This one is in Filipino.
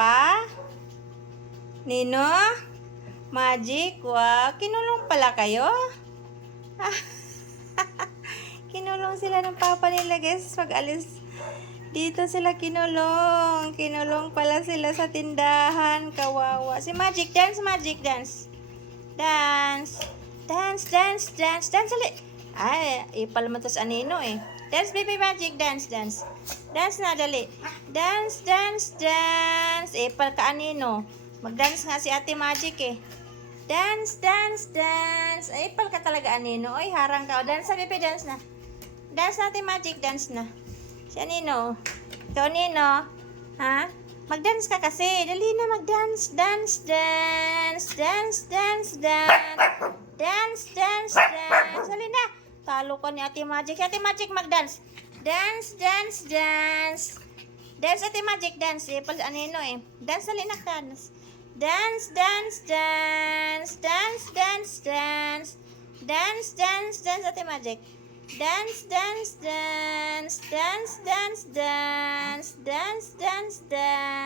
Papa? Nino? Magic? Wow, kinulong pala kayo? Kinulong sila ng papa nila, guys. Pag-alis dito sila kinulong. Kinulong pala sila sa tindahan. Kawawa. Si Magic, dance, Magic, dance. Dance. Dance, dance, dance, dance ulit. Ay, ipal mo to sa Nino eh. Dance, baby Magic, dance, dance. Dance na, dali. Dance, dance, dance. Ipal ka Nino. Mag-dance nga si Ate Magic eh. Dance, dance, dance. Ay, ipal ka talaga Nino. Oy, harang ka. O, dance na, baby, dance na. Dance na, Ate Magic, dance na. Si Nino. Ikaw, Nino. Ha? Mag-dance ka kasi. Dali na, mag-dance. Dance, dance. Dance, dance, dance. Dance, dance, dance. Dali na. Talo ka ni Ate Magic. Ate Magic, mag-dance. Dance, dance, dance. Dance, Ate Magic, dance. Ipal si Nino eh. Dance, dali na, dance. Dance, dance, dance. Dance, dance, dance. Dance, dance, dance, Ate Magic. Dance, dance, dance. Dance, dance, dance. Dance, dance, dance.